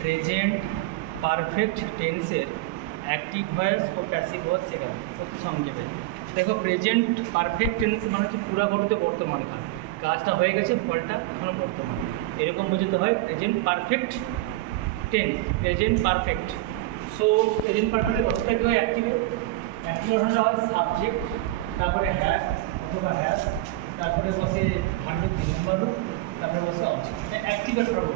Present perfect টেন্সের active voice ও passive voice শেখাবে অতি সংক্ষেপে। দেখো, প্রেজেন্ট পারফেক্ট টেন্স মানে হচ্ছে পুরাগঠিত বর্তমান কাল, কাজটা হয়ে গেছে, ফলটা এখনও বর্তমান, এরকম বোঝাতে হয় present perfect tense, present perfect. So present পারফেক্টের কথাটা কী হয়? অ্যাক্টিভে, অ্যাক্টিভ কথাটা হয় সাবজেক্ট, তারপরে হ্যাজ অথবা হ্যাজ, তারপরে বসে ভার্বের 3 নম্বর রূপ, তারপরে বসে অবজেক্ট, এটা অ্যাক্টিভের ফর্ম।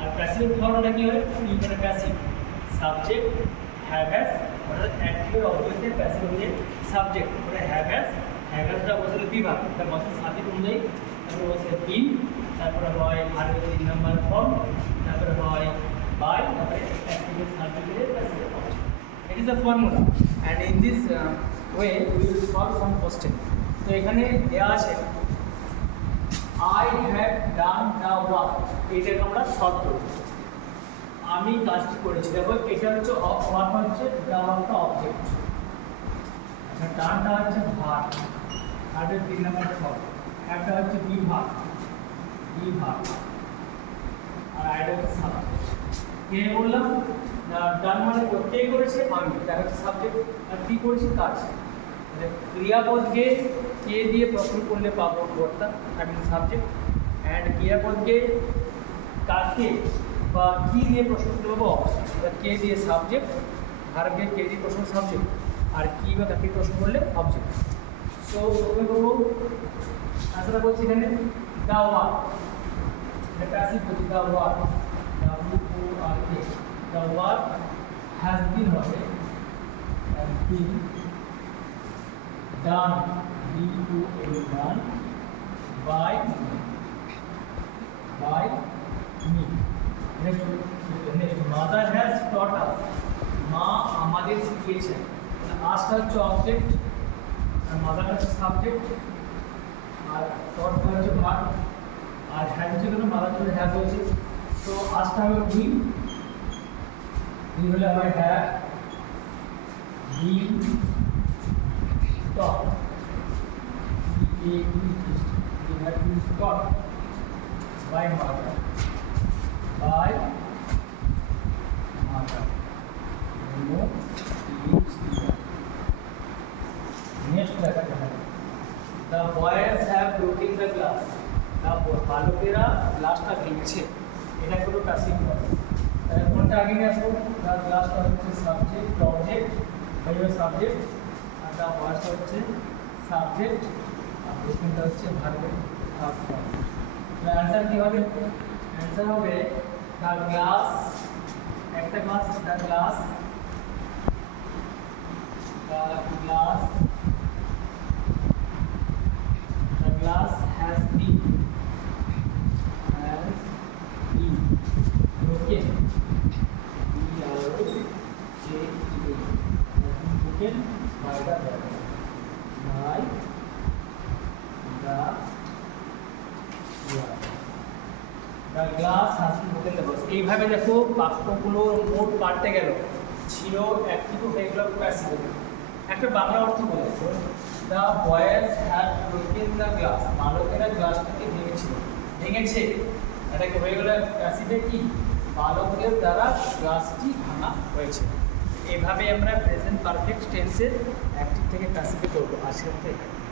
আর প্যাসিভের ফর্মটা কী হয়? মানে প্যাসিভ, সাবজেক্ট হ্যাভ হ্যাজ, অর্থাৎ অ্যাক্টিভের অবজেক্টে প্যাসিভ হয়ে সাবজেক্ট, মানে হ্যাভ হ্যাজটা বসে বিভাগ, এটা বসে সাবজেক্ট অনুযায়ী, তারপরে বসে বিন, তারপরে হয় ভার্বের 3 নম্বর ফর্ম, তারপরে হয় বাই, তারপরে অ্যাক্টিভের সাবজেক্টের passive object. It is the formula and in this way we will solve some question. তো এখানে দেওয়া আছে I have done the work, এইটাকে আমরা সলভ করব। আমি কাজটি করেছি, দেখো এটা হচ্ছে ওয়ার্ক, হচ্ছে দ্য ওয়ার্কটা অবজেক্ট, আচ্ছা ডানটা হচ্ছে ভার্ব, ভার্বের 3 নম্বর ফর্ম, একটা হচ্ছে বিভাগ, আর আইটা হচ্ছে সাবজেক্ট। কে বললাম? ডান মানে কে করেছে? আমি, তার হচ্ছে সাবজেক্ট, আর কি করেছি? কাজ। ক্রিয়াপদকে কে দিয়ে প্রশ্ন করলে পাবো? কর্তা, আই মিন সাবজেক্ট। অ্যান্ড ক্রিয়াপদকে কাকে বা কি দিয়ে প্রশ্ন করলে পাবো? কে দিয়ে সাবজেক্ট, ভার্বকে কে দিয়ে প্রশ্ন সাবজেক্ট, আর কি বা কাকে প্রশ্ন করলে অবজেক্ট। সো প্রথমে করবো আনসারটা বলছি এখানে দ্য ওয়ার্ক, এটা প্যাসিভ বলছি, the work, WORK, the work has been হবে, has been done, DON, done by me. Next, mother has taught us, মা আমাদের শিখিয়েছেন। আজটা হচ্ছে অবজেক্ট, আর মাদারটা হচ্ছে সাবজেক্ট, আর টটটা হচ্ছে ভার্ব, আর হ্যাজ হচ্ছে কেন? মাদার জন্য হ্যাজ হয়েছে। তো আজটা হবে বি, হলে আমার have been taught, we have been taught by mother, no, next লেখা है the boys have broken the glass, বালকেরা গ্লাসটা ভেঙেছে, এটা কোনো প্যাসিভ ভয়েস। তাহলে কোনটা আগে নিয়ে আসবো? the গ্লাসটা হচ্ছে সাবজেক্ট, অবজেক্ট হয়ে সাবজেক্ট, আর the boysটা হচ্ছে সাবজেক্ট, আর কোনটা হচ্ছে ভার্বের ভার্ব ফর্ম। তাহলে অ্যানসার কি হবে? অ্যানসার হবে the glass, একটা glass, the glass has been broken, broken by the boy, the glass has been broken the box। এইভাবে দেখো বাক্যগুলো মোট পাল্টে গেল, ছিল অ্যাক্টিভ হয়ে গেল প্যাসিভ। একটা বাংলা অর্থ বলে দেখো, the boys had broken the glass, বালকেরা গ্লাসটাকে ভেঙেছে, এটাকে হয়ে গেল প্যাসিভে কি? বালকের দ্বারা গ্লাসটি ভাঙা হয়েছে। এভাবে আমরা প্রেজেন্ট পারফেক্ট টেন্সের অ্যাক্টিভ থেকে প্যাসিভে করবো। আজকের মতো এখানে।